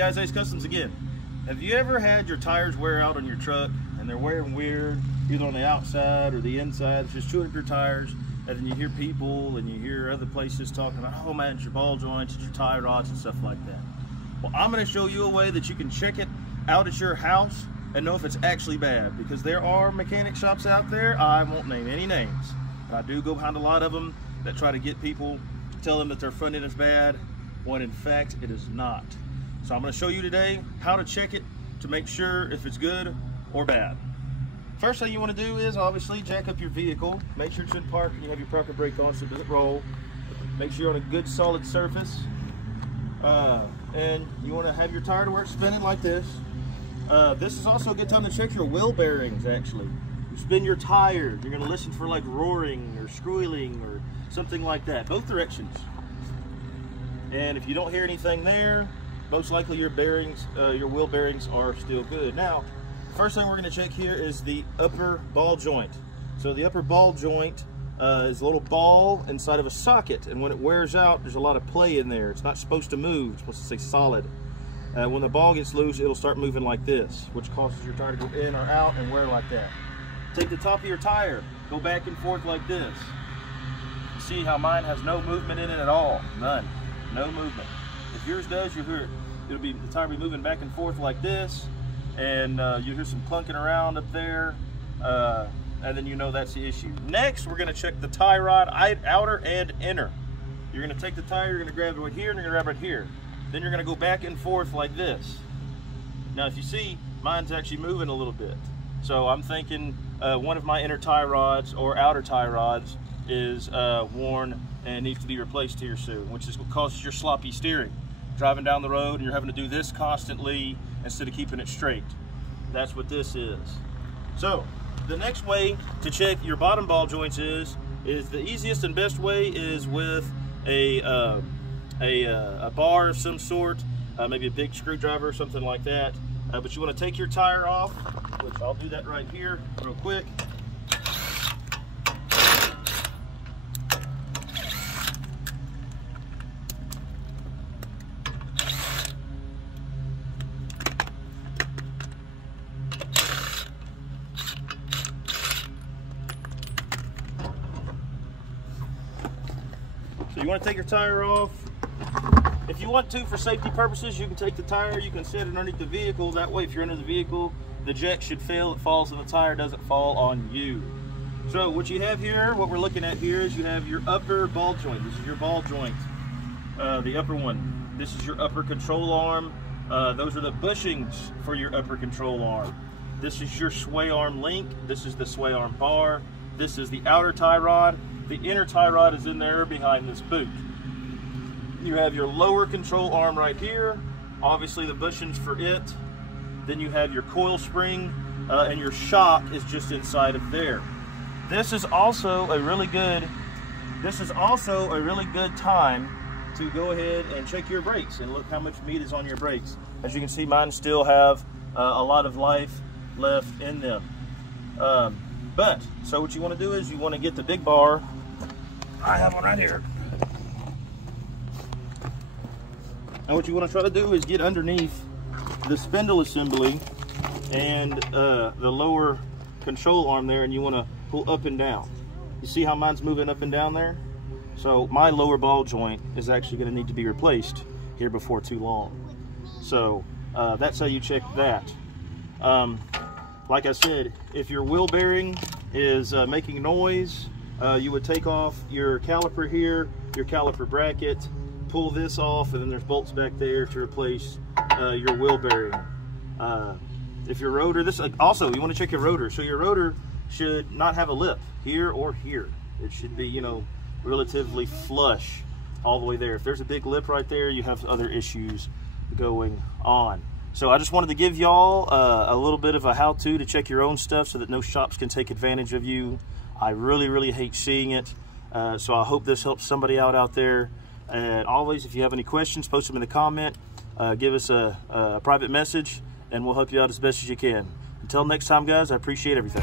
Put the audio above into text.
guys, Ace Customs again. Have you ever had your tires wear out on your truck and they're wearing weird, either on the outside or the inside? It's just chewing up your tires, and then you hear people and you hear other places talking about, oh man, it's your ball joints, it's your tie rods and stuff like that. Well, I'm going to show you a way that you can check it out at your house and know if it's actually bad, because there are mechanic shops out there, I won't name any names, but I do go behind a lot of them that try to get people, tell them that their front end is bad, when in fact it is not. So I'm going to show you today how to check it to make sure if it's good or bad. First thing you want to do is obviously jack up your vehicle. Make sure it's in park and you have your proper brake on so it doesn't roll. Make sure you're on a good solid surface. And you want to have your tire to where it's spinning like this. This is also a good time to check your wheel bearings actually. You spin your tire, you're going to listen for like roaring or squealing or something like that, both directions. And if you don't hear anything there, most likely your bearings, your wheel bearings are still good. Now, first thing we're going to check here is the upper ball joint. So the upper ball joint is a little ball inside of a socket, and when it wears out, there's a lot of play in there. It's not supposed to move, it's supposed to stay solid. When the ball gets loose, it'll start moving like this, which causes your tire to go in or out and wear like that. Take the top of your tire, go back and forth like this. You see how mine has no movement in it at all? None. No movement. If yours does, you'll hear the tire will be moving back and forth like this, and you hear some clunking around up there, and then you know that's the issue. Next, we're going to check the tie rod outer and inner. You're going to take the tire, you're going to grab it right here, and you're going to grab it here. Then you're going to go back and forth like this. Now, if you see, mine's actually moving a little bit. So I'm thinking one of my inner tie rods or outer tie rods is worn and needs to be replaced here soon, which is what causes your sloppy steering. Driving down the road and you're having to do this constantly instead of keeping it straight. That's what this is. So the next way to check your bottom ball joints is the easiest and best way is with a bar of some sort, maybe a big screwdriver or something like that. But you want to take your tire off, which I'll do that right here real quick. So you want to take your tire off. If you want to, for safety purposes, you can take the tire, you can set it underneath the vehicle. That way, if you're under the vehicle, the jack should fail, it falls on the tire, doesn't fall on you. So what you have here, what we're looking at here is you have your upper ball joint. This is your ball joint, the upper one. This is your upper control arm. Those are the bushings for your upper control arm. This is your sway arm link. This is the sway arm bar. This is the outer tie rod. The inner tie rod is in there behind this boot. You have your lower control arm right here, obviously the bushings for it. Then you have your coil spring, and your shock is just inside of there. This is also a really good time to go ahead and check your brakes and look how much meat is on your brakes. As you can see, mine still have a lot of life left in them. So what you want to do is you want to get the big bar. I have one right here. And what you want to try to do is get underneath the spindle assembly and the lower control arm there, and you want to pull up and down. You see how mine's moving up and down there? So my lower ball joint is actually going to need to be replaced here before too long. So that's how you check that. Like I said, if your wheel bearing is making noise, you would take off your caliper here, your caliper bracket, pull this off, and then there's bolts back there to replace your wheel bearing. If your rotor, also you want to check your rotor. So your rotor should not have a lip here or here. It should be, you know, relatively flush all the way there. If there's a big lip right there, you have other issues going on. So I just wanted to give y'all a little bit of a how-to to check your own stuff so that no shops can take advantage of you. I really hate seeing it. So I hope this helps somebody out there. And always, if you have any questions, post them in the comment. Give us a private message, and we'll help you out as best as you can. Until next time, guys, I appreciate everything.